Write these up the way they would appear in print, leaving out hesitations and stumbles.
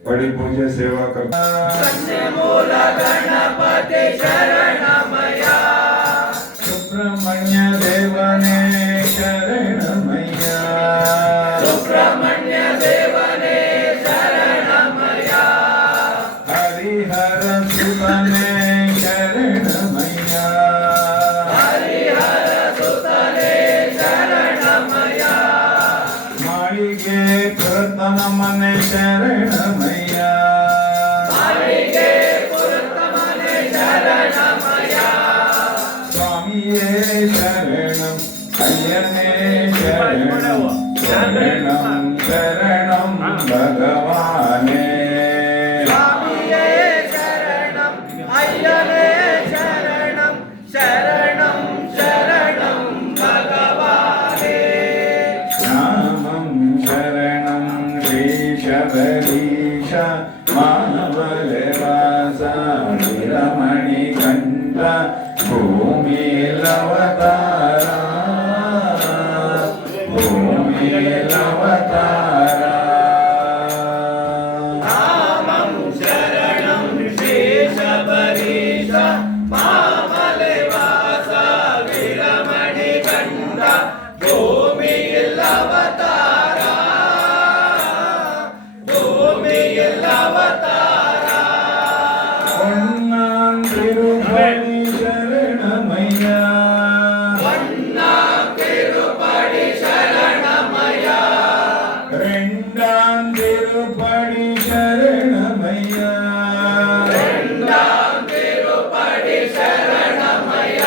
बड़ी पूज्य सेवा करता गणपति शरणमया सुब्रह्मण्य देवने शरणमया सुब्रह्मण्य देवने शरणमया हरिहर सुतने शरणमया हरिहर सुतने शरणमया माಳಿಗೆ ಪ್ರತನ ಮನೆ ಶರಣಮಯ್ಯ ಮಾಳಿಗೆ ಪುರತಮನೆ ಶರಣಮಯ ಸ್ವಾಮಿಯೇ ಶರಣಂ ಅಯ್ಯನೇ ಶರಣಂ ಶರಣಂ ಶರಣಂ ಭಗವಾನೇ ಸ್ವಾಮಿಯೇ ಶರಣಂ ಅಯ್ಯನೇ ಶರಣಂ ಶರಣಂ ಶರಣಂ ಭಗವಾನೇ ನಾಮಂ ಶರಣಂ ಶ್ರೀ ಶಬರೀಶ ಮಾನವಲೇವಾಸ ವಿರಮಣಿ ಕಂಠ ಭೂಮಿಲವತಾರ ಭೂಮಿಲವತಾರ ನಾಮಂ ಶರಣಂ ಶ್ರೀ ಶಬರೀಶ ಮಾಮಲೆ ವಾಸ ವಿರಮಣಿ ಕಂಠ ಭೂಮಿಯಲ್ಲಿ ಅವತಾರ ಭೂಮಿಯಲ್ಲಿ ಅವತಾರ ತಿರುಪತಿ ಶರಣಮಯ್ಯ ತಿರುಪಡಿ ಶರಣಮಯ ரெண்டாம் திருப்படி சரணமய்ய திருಪಡಿ ಶರಣಮಯ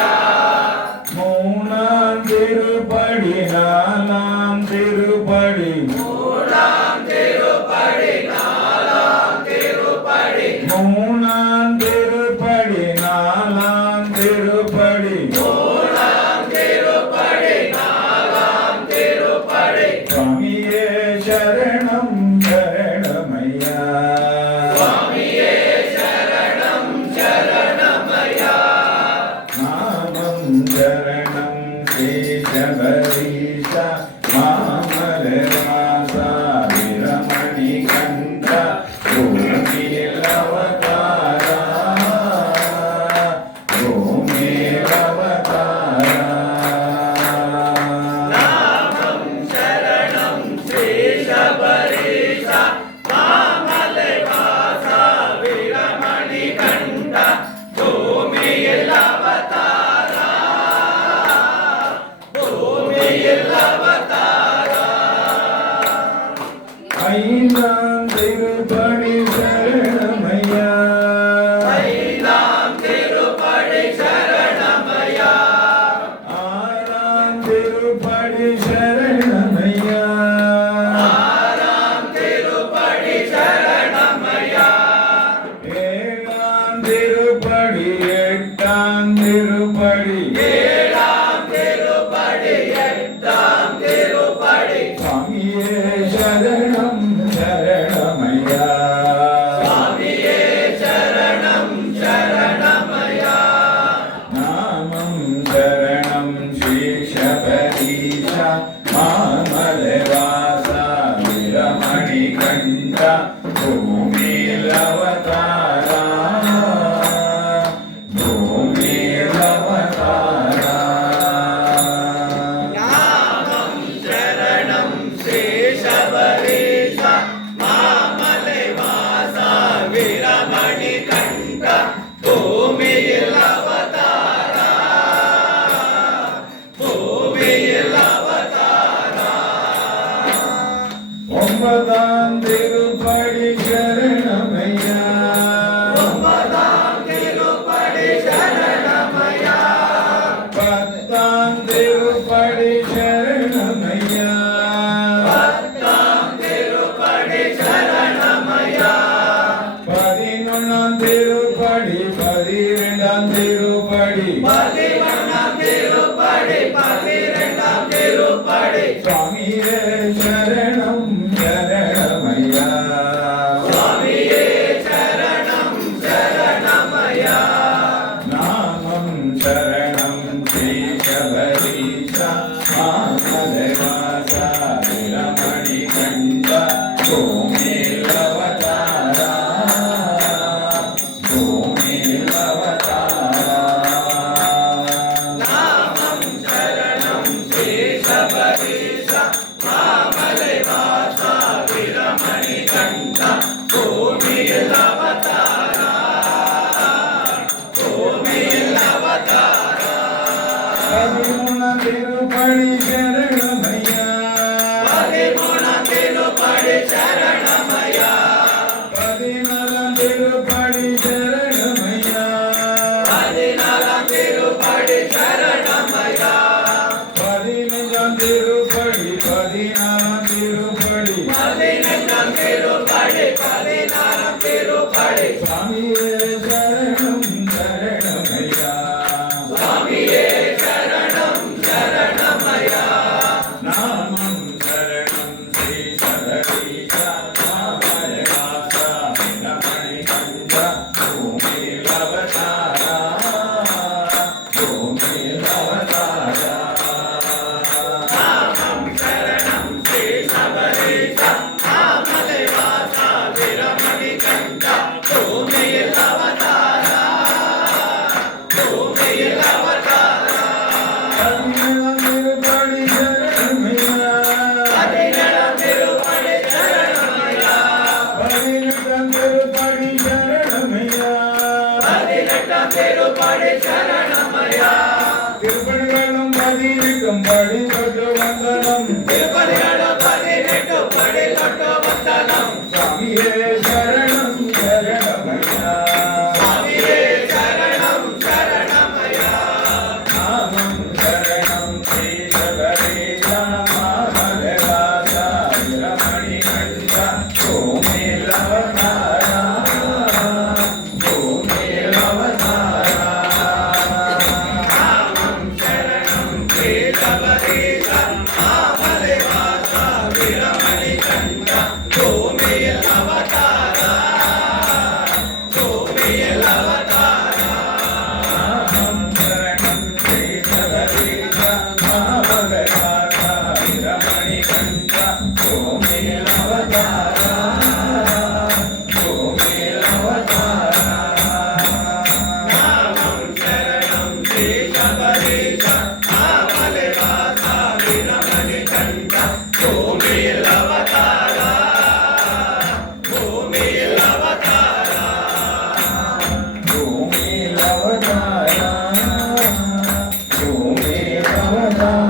மூணாம் திருப்படி நாலாம் திருப்படி ತಿರುಪಡಿ ನಾಲಾಂ ತಿರುಪಡಿ மூணாம் திருப்படி நாலாம் திருப்படி ತಿರುಪಡಿ ನಾಲಾಂ ತಿರುಪಡಿ சுவாமியே சரணம் சரணமய்ய ಸ್ವಾಮಿಯೇ ಶರಣಂ ಶರಣಮಯ நாமம் சரணம் ஸ்ரீ ಶಬರೀಶ ಮಾಮಲವಾಸ ವಿರಮಣಿ ಕಂಠ ಭೂಮಿಲವತಾರ ಭೂಮಿಲವತಾರ ನಾಮಂ ಶರಣಂ ಶ್ರೀ ಶಬರೀಶ ಮಾಮಲೆ ವಾಸ ವಿರಮಣಿ ಕಂಠ ಭೂಮಿಯಲ್ಲಿ ಅವತಾರ ಭೂಮಿಯಲ್ಲಿ ಅವತಾರ ஐந்தாம் திருப்படி சரணமய்ய ಐದಾಂ ತಿರುಪಡಿ ಶರಣಮಯ ஆறாம் திருப்படி சரணமய்ய ಆರಾಂ ತಿರುಪಡಿ ಶರಣಮಯ ஏழாம் திருப்படி எட்டாம் திருப்படி ಏಳಾಂ ತಿರುಪಡಿ ಎಟ್ಟಾಂ ತಿರುಪಡಿ சுவாமியே சரணம் சரணமய்ய ಸ್ವಾಮಿಯೇ ಶರಣಂ ಶರಣಮಯ நாமம் சரணம் ஸ்ரீ ಶಬರೀಶ மாமலவாಸ ವಿರಮಣಿ ಕಂಠ ಭೂಮಿಲವತಾರ ಭೂಮಿಲವತಾರ திருப்படி 11ஆம் திருப்படி 12ஆம் திருப்படி சுவாமியே சரணம் சரணமையா சுவாமியே சரணம் சரணமையா நாமம் சரணம் ஸ்ரீ சபரீஷா மாமலவாசா விரமணி கண்டா பூமியில் அவதாரா பூமியில் அவதாரா நாமம் சரணம் ஸ்ரீ சபரீஷா மாமலை வாசா விரமணி கண்டா பூமியில் அவதாரா பூமியில் அவதாரா 13ஆம் திருப்படி சரணமையா 13ஆம் திருப்படி சரணமையா 14ஆம் திருப்படி சரணமையா 14ஆம் திருப்படி சரணமையா 15ஆம் திருப்படி 16ஆம் திருப்படி 15ஆம் திருப்படி 16ஆம் திருப்படி சுவாமியே சரணம் சரணமையா சுவாமியே சரணம் சரணமையா நாமம் சரணம் ஸ்ரீ சபரீஷா மாமலவாசா விரமணி கண்டா பூமியில் அவதாரா பூமியில் அவதாரா நாமம் சரணம் ஸ்ரீ சபரீஷா மாமலை வாசா விரமணி கண்டா பூமியில் அவதாரா பூமியில் அவதாரா 17ஆம் திருப்படி சரணமையா 17ஆம் திருப்படி சரணமையா 18ஆம் திருப்படி சரணமையா 18ஆம் திருப்படி சரணமையா திருப்படிகளும் 18க்கும் படி தொட்டு வந்தனம் திருப்பதிகளும் 18 படி தொட்டு வந்தனம் சுவாமியே சரணம் சரணமையா சுவாமியே சரணம் சரணமையா நாமம் சரணம் ஸ்ரீ சபரீஷா மாமலவாசா விரமணி கண்டா பூமியில் அவதாரா பூமியில் அவதாரா நாமம் சரணம் ஸ்ரீ சபரீஷா மாமலை வாசா விரமணி கண்டா பூமியில் அவதாரா பூமியில் அவதாரா நாமம் சரணம் ஸ்ரீ சபரீஷா மாமலவாசா விரமணி கண்டா பூமியில் அவதாரா பூமியில் அவதாரா நாமம் சரணம் ஸ்ரீ சபரீஷா மாமலை வாசா விரமணி கண்டா பூமியில் அவதாரா பூமியில் அவதாரா பூமியில் அவதாரா பூமியில் அவதாரா